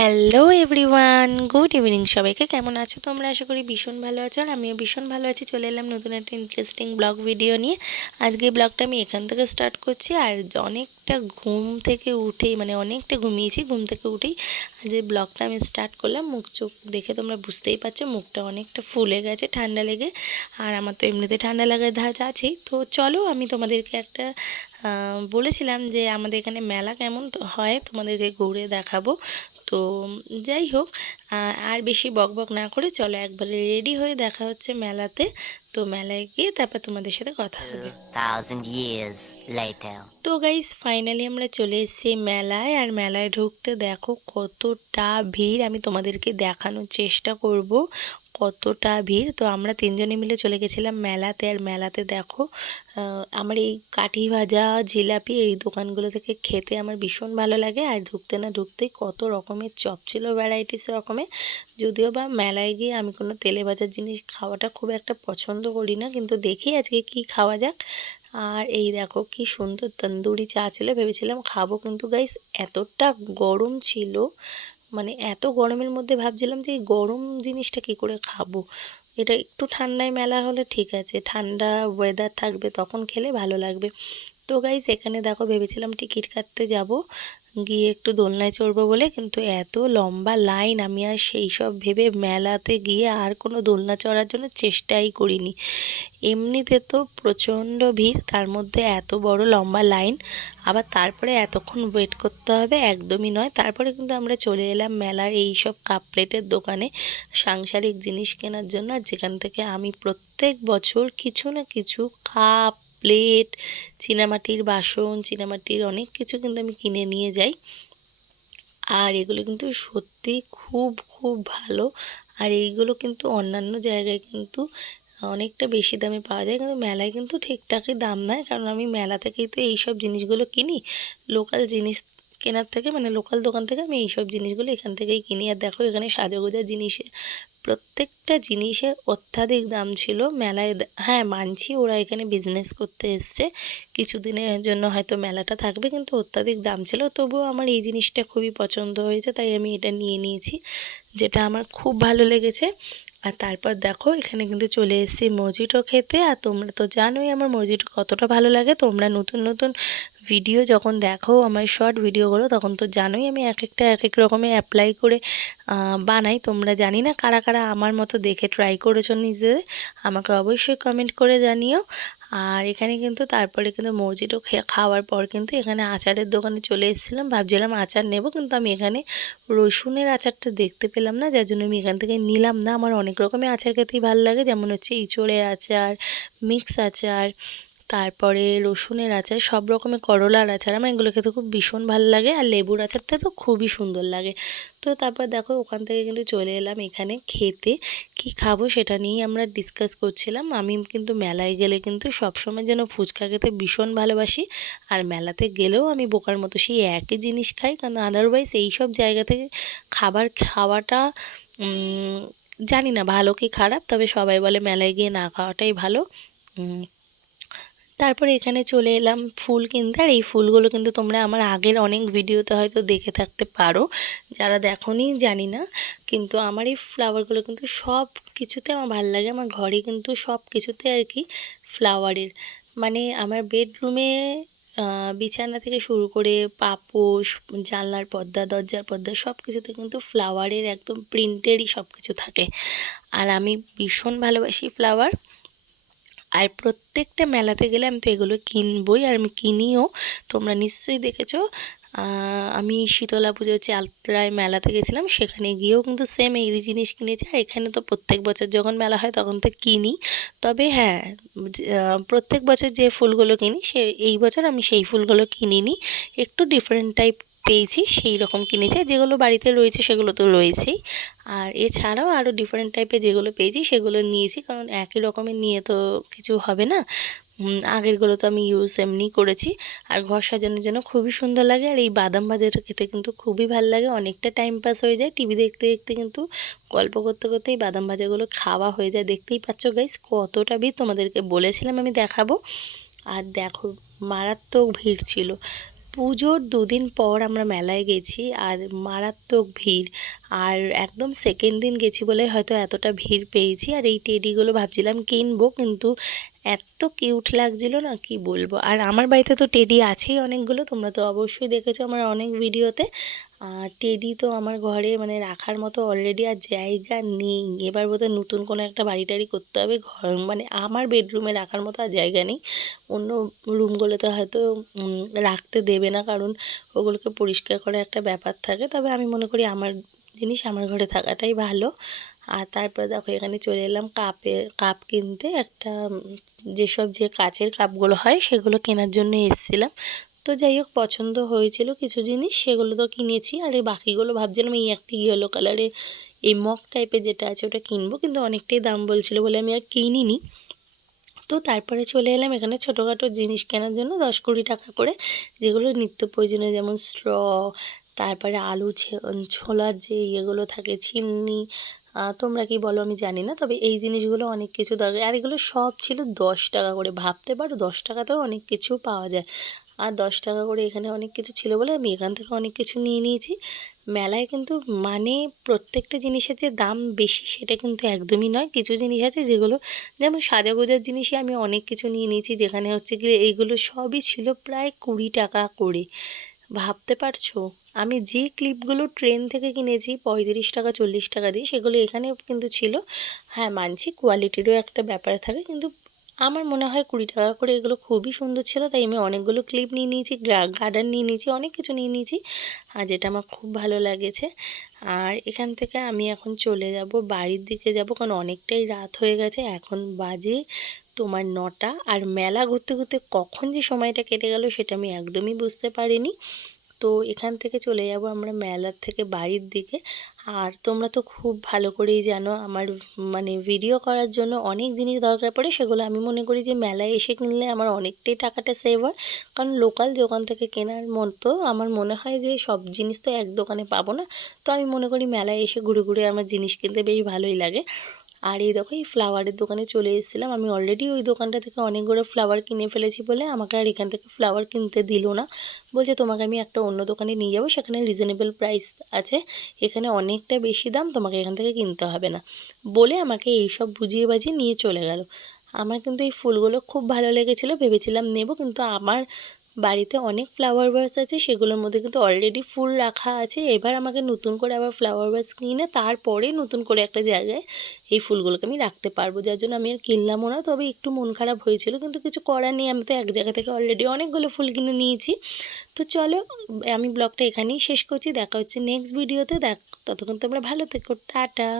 Hello everyone good evening সবাইকে। কেমন আছো তোমরা? আশা করি ভীষণ ভালো আছো আর আমিও ভীষণ ভালো আছি। চলে এলাম নতুন একটা ইন্টারেস্টিং ব্লগ ভিডিও নিয়ে। আজকে ব্লগটা আমি এখান থেকে স্টার্ট করছি আর অনেকটা ঘুম থেকে উঠেই মানে অনেকটা ঘুমিয়েছি, ঘুম থেকে উঠেই আজ এই ব্লগটা আমি স্টার্ট করলাম। মুখ চোখ দেখে তোমরা বুঝতেই পারছ, মুখটা অনেকটা ফুলে গেছে, ঠান্ডা লেগে। আর আমার তো এমনিতে ঠান্ডা লাগার ধাঁচ আছেই। তো চলো, আমি তোমাদেরকে একটা বলেছিলাম যে আমাদের এখানে মেলা কেমন হয়, তোমাদেরকে ঘুরে দেখাবো। তো যাই হোক আর বেশি বকবক না করে চলো একবারে রেডি হয়ে দেখা হচ্ছে মেলাতে। তো মেলায় গিয়ে তারপর তোমাদের সাথে কথা হবে. তো গাইস ফাইনালি আমরা চলে এসেছি মেলায়। আর মেলায় ঢুকতে দেখো কতটা ভিড়। আমি তোমাদেরকে দেখানোর চেষ্টা করব কতটা ভিড়। তো আমরা তিনজনে মিলে চলে গেছিলাম মেলাতে। আর মেলাতে দেখো আমার এই কাঠি ভাজা জিলাপি এই দোকানগুলো থেকে খেতে আমার ভীষণ ভালো লাগে। আর ঢুকতে না ঢুকতেই কত রকমের চপ ছিল ভ্যারাইটিস রকমের। যদিও বা মেলায় গিয়ে আমি কোনো তেলে ভাজার জিনিস খাওয়াটা খুব একটা পছন্দ করি না, কিন্তু দেখি আজকে কি খাওয়া যাক। আর এই দেখো কি সুন্দর তন্দুরি চা ছিল, ভেবেছিলাম খাব, কিন্তু গাইস এতটা গরম ছিল মানে এত গরমের মধ্যে ভাবছিলাম যে এই গরম জিনিসটা কি করে খাব। এটা একটু ঠান্ডায় মেলা হলে ঠিক আছে, ঠান্ডা ওয়েদার থাকবে তখন খেলে ভালো লাগবে। তো গাইস এখানে দেখো ভেবেছিলাম টিকিট কাটতে যাব। গিয়ে একটু দোলনায় চড়বো বলে, কিন্তু এত লম্বা লাইন আমি আর সেই সব ভেবে মেলাতে গিয়ে আর কোনো দোলনা চড়ার জন্য চেষ্টাই করিনি। এমনিতে তো প্রচণ্ড ভিড়, তার মধ্যে এত বড় লম্বা লাইন আবার তারপরে এতক্ষণ ওয়েট করতে হবে একদমই নয়। তারপরে কিন্তু আমরা চলে এলাম মেলার এই সব কাপ প্লেটের দোকানে সাংসারিক জিনিস কেনার জন্য। যেখান থেকে আমি প্রত্যেক বছর কিছু না কিছু কাপ প্লেট, চীনামাটির বাসন, চীনামাটির অনেক কিছু কিন্তু আমি কিনে নিয়ে যাই। আর এগুলো কিন্তু সত্যি খুব খুব ভালো। আর এইগুলো কিন্তু অন্যান্য জায়গায় কিন্তু অনেকটা বেশি দামে পাওয়া যায়। কিন্তু মেলায় কিন্তু ঠিকঠাকই দাম নেয়। কারণ আমি মেলা থেকেই তো এইসব জিনিসগুলো কিনি। লোকাল জিনিস কেনার থেকে মানে লোকাল দোকান থেকে আমি এইসব জিনিসগুলো এখান থেকেই কিনি। আর দেখো এখানে সাজাগোজা জিনিসে প্রত্যেকটা জিনিসের অত্যাধিক দাম ছিল মেলায় হ্যাঁ মানছি ওরা এখানে বিজনেস করতে এসছে। কিছুদিনের জন্য হয়তো মেলাটা থাকবে, কিন্তু অত্যাধিক দাম ছিল। তবুও আমার এই জিনিসটা খুবই পছন্দ হয়েছে, তাই আমি এটা নিয়ে নিয়েছি, যেটা আমার খুব ভালো লেগেছে। আর তারপর দেখো, এখানে কিন্তু চলে এসেছি মজিটো খেতে। আর তোমরা তো জানোই আমার মজিটো কতটা ভালো লাগে। তোমরা নতুন নতুন ভিডিও যখন দেখো আমার শর্ট ভিডিওগুলো তখন তো জানোই আমি এক একটা এক এক রকমের অ্যাপ্লাই করে বানাই। তোমরা জানি না কারা কারা আমার মতো দেখে ট্রাই করেছ নিজেদের? আমাকে অবশ্যই কমেন্ট করে জানিও। আর এখানে কিন্তু তারপরে কিন্তু মসজিদও খাওয়ার পর কিন্তু এখানে আচারের দোকানে চলে এসেছিলাম। ভাবছিলাম আচার নেব, কিন্তু আমি এখানে রসুনের আচারটা দেখতে পেলাম না, যার জন্য আমি এখান থেকে নিলাম না। আমার অনেক রকমের আচার খেতেই ভালো লাগে, যেমন হচ্ছে ইঁচড়ের আচার মিক্স আচার তারপরে রসুনের আচার, সব রকমের করলার আচার। আমার এগুলো খেতে খুব ভীষণ ভালো লাগে আর লেবুর আচারটা তো খুবই সুন্দর লাগে। তো তারপর দেখো, ওখান থেকে কিন্তু চলে এলাম এখানে খেতে। কি খাব সেটা নিয়েই আমরা ডিসকাস করছিলাম। আমি কিন্তু মেলায় গেলে কিন্তু সবসময় যেন ফুচকা খেতে ভীষণ ভালোবাসি। আর মেলাতে গেলেও আমি বোকার মতো সেই একই জিনিস খাই। কারণ আদারওয়াইজ এই সব জায়গা থেকে খাবার খাওয়াটা জানি না ভালো কি খারাপ। তবে সবাই বলে মেলায় গিয়ে না খাওয়াটাই ভালো। তারপরে এখানে চলে এলাম ফুল কিনতে। আর এই ফুলগুলো কিন্তু তোমরা আমার আগের অনেক ভিডিওতে হয়তো দেখে থাকতে পারো। যারা দেখোনি, জানি না। কিন্তু আমার এই ফ্লাওয়ারগুলো কিন্তু সব কিছুতে আমার ভালো লাগে। আমার ঘরে কিন্তু সব কিছুতে আর কি ফ্লাওয়ারের মানে আমার বেডরুমে বিছানা থেকে শুরু করে পাপোশ, জানলার পর্দা, দরজার পর্দা সব কিছুতে কিন্তু ফ্লাওয়ারের একদম প্রিন্টেরই সব কিছু থাকে। আর আমি ভীষণ ভালোবাসি ফ্লাওয়ার আর প্রত্যেকটা মেলাতে গেলে আমি তো এগুলো কিনবই আর আমি কিনিও। তোমরা নিশ্চয়ই দেখেছ আমি শীতলা পুজো চালতলায় মেলাতে গেছিলাম, সেখানে গিয়েও কিন্তু সেম এই জিনিস কিনেছি। আর এখানে তো প্রত্যেক বছর যখন মেলা হয় তখন তো কিনি। তবে হ্যাঁ প্রত্যেক বছর যে ফুলগুলো কিনি সে, এই বছর আমি সেই ফুলগুলো কিনিনি। একটু ডিফারেন্ট টাইপ পেয়েছি, সেই রকম কিনেছি। যেগুলো বাড়িতে রয়েছে সেগুলো তো রয়েছেই। আর এছাড়াও আরও ডিফারেন্ট টাইপের যেগুলো পেয়েছি, সেগুলো নিয়েছি। কারণ একই রকমের নিয়ে তো কিছু হবে না। আগেরগুলো তো আমি ইউজ এমনি করেছি। আর ঘর সাজানোর জন্য খুবই সুন্দর লাগে। আর এই বাদাম ভাজাটা খেতে কিন্তু খুবই ভালো লাগে। অনেকটা টাইম পাস হয়ে যায়। টিভি দেখতে দেখতে কিন্তু গল্প করতে করতে এই বাদাম ভাজাগুলো খাওয়া হয়ে যায়। দেখতেই পাচ্ছ গাইস কতটা ভিড় তোমাদেরকে বলেছিলাম আমি দেখাবো। আর দেখো, মারাত্মক ভিড় ছিল। পুজোর দুদিন পর আমরা মেলায় গেছি আর মারাত্মক ভিড়। আর একদম সেকেন্ড দিন গেছি বলে হয়তো এতটা ভিড় পেয়েছি। আর এই টেডিগুলো ভাবছিলাম কিনবো, কিন্তু এত কিউট লাগছিল না, কি বলব? আর আমার বাড়িতে তো টেডি আছেই অনেকগুলো, তোমরা তো অবশ্যই দেখেছ আমার অনেক ভিডিওতে। আর টেডি তো আমার ঘরে মানে রাখার মতো অলরেডি আর জায়গা নেই। এবার বোধহয় নতুন কোনো একটা বাড়ি টাড়ি করতে হবে, ঘর মানে আমার বেডরুমে রাখার মতো আর জায়গা নেই। অন্য রুমগুলোতে হয়তো রাখতে দেবে না, কারণ ওগুলোকে পরিষ্কার করার একটা ব্যাপার থাকে। তবে আমি মনে করি আমার জিনিস আমার ঘরে থাকাটাই ভালো। আর তারপরে দেখো, এখানে চলে এলাম কাপে, কাপ কিনতে। একটা যেসব যে কাচের কাপগুলো হয়, সেগুলো কেনার জন্য এসেছিলাম। তো যাই হোক, পছন্দ হয়েছিল কিছু জিনিস, সেগুলো তো কিনেছি। আর এই বাকিগুলো ভাবছিলাম, এই একটা ইয়েলো কালারের এই মগ টাইপের যেটা আছে, ওটা কিনবো। কিন্তু অনেকটাই দাম বলছিল বলে আমি আর কিনিনি। তো তারপরে চলে এলাম এখানে ছোটোখাটো জিনিস কেনার জন্য, দশ কুড়ি টাকা করে। যেগুলো নিত্য প্রয়োজনীয়, যেমন স্ট্র তারপরে আলু ছোলার যে ইয়েগুলো থাকে, চিনি তোমরা কি বলো, আমি জানি না, তবে এই জিনিসগুলো অনেক কিছু দরকার। আর এগুলো সব ছিল দশ টাকা করে। ভাবতে পারো, দশ টাকাতেও অনেক কিছু পাওয়া যায়। আর দশ টাকা করে এখানে অনেক কিছু ছিল বলে আমি এখান থেকে অনেক কিছু নিয়ে নিয়েছি। মেলায় কিন্তু মানে প্রত্যেকটা জিনিসের যে দাম বেশি সেটা কিন্তু একদমই নয়। কিছু জিনিস আছে যেগুলো যেমন সাজাগোজার জিনিসই আমি অনেক কিছু নিয়ে নিয়েছি, যেখানে হচ্ছে গিয়ে এইগুলো সবই ছিল প্রায় কুড়ি টাকা করে। ভাবতে পারছ? আমি যে ক্লিপগুলো ট্রেন থেকে কিনেছি, পঁয়ত্রিশ টাকা, চল্লিশ টাকা দিয়ে, সেগুলো এখানেও কিন্তু ছিল। হ্যাঁ মানছি কোয়ালিটিরও একটা ব্যাপার থাকে, কিন্তু আমার মনে হয় কুড়ি টাকা করে এগুলো খুবই সুন্দর ছিল, তাই আমি অনেকগুলো ক্লিপ নিয়ে নিয়েছি গার্ডার নিয়ে নিয়েছি, অনেক কিছু নিয়ে নিয়েছি, আর যেটা আমার খুব ভালো লেগেছে। আর এখান থেকে আমি এখন চলে যাব, বাড়ির দিকে যাব, কারণ অনেকটাই রাত হয়ে গেছে, এখন বাজে তোমার নটা, আর মেলা ঘুরতে ঘুরতে কখন যে সময়টা কেটে গেল, সেটা আমি একদমই বুঝতে পারিনি। তো এখান থেকে চলে যাব আমরা মেলার থেকে বাড়ির দিকে। আর তোমরা তো খুব ভালো করেই জানো আমার মানে ভিডিও করার জন্য অনেক জিনিস দরকার পড়ে, সেগুলো আমি মনে করি যে মেলায় এসে কিনলে আমার অনেকটাই টাকাটা সেভ হয়। কারণ লোকাল দোকান থেকে কেনার মতো আমার মনে হয় যে সব জিনিস তো এক দোকানে পাবো না। তো আমি মনে করি মেলায় এসে ঘুরে ঘুরে আমার জিনিস কিনতে বেশ ভালোই লাগে। আর এই দেখো, এই ফ্লাওয়ারের দোকানে চলে এসেছিলাম। আমি অলরেডি ওই দোকানটা থেকে অনেকগুলো ফ্লাওয়ার কিনে ফেলেছি বলে আমাকে আর এখান থেকে ফ্লাওয়ার কিনতে দিল না। বলছে, তোমাকে আমি একটা অন্য দোকানে নিয়ে যাব, সেখানে রিজনেবল প্রাইস আছে। এখানে অনেকটা বেশি দাম, তোমাকে এখান থেকে কিনতে হবে না। বলে আমাকে এইসব বুঝিয়ে বাজিয়ে নিয়ে চলে গেল। আমার কিন্তু এই ফুলগুলো খুব ভালো লেগেছিলো, ভেবেছিলাম নেব, কিন্তু আমার বাড়িতে অনেক ফ্লাওয়ার ভাস আছে, সেগুলোর মধ্যে কিন্তু অলরেডি ফুল রাখা আছে। এবার আমাকে নতুন করে আবার ফ্লাওয়ার ভাস কিনে তারপরে নতুন করে একটা জায়গায় এই ফুলগুলোকে আমি রাখতে পারব। যার জন্য আমি আর কিনলামও না, তবে একটু মন খারাপ হয়েছিল, কিন্তু কিছু করার নেই। আমি তো এক জায়গা থেকে অলরেডি অনেকগুলো ফুল কিনে নিয়েছি। তো চলো, আমি ব্লগটা এখানেই শেষ করছি। দেখা হচ্ছে নেক্সট ভিডিওতে দেখ, ততক্ষণ তোমরা ভালো থেকো। টাটা।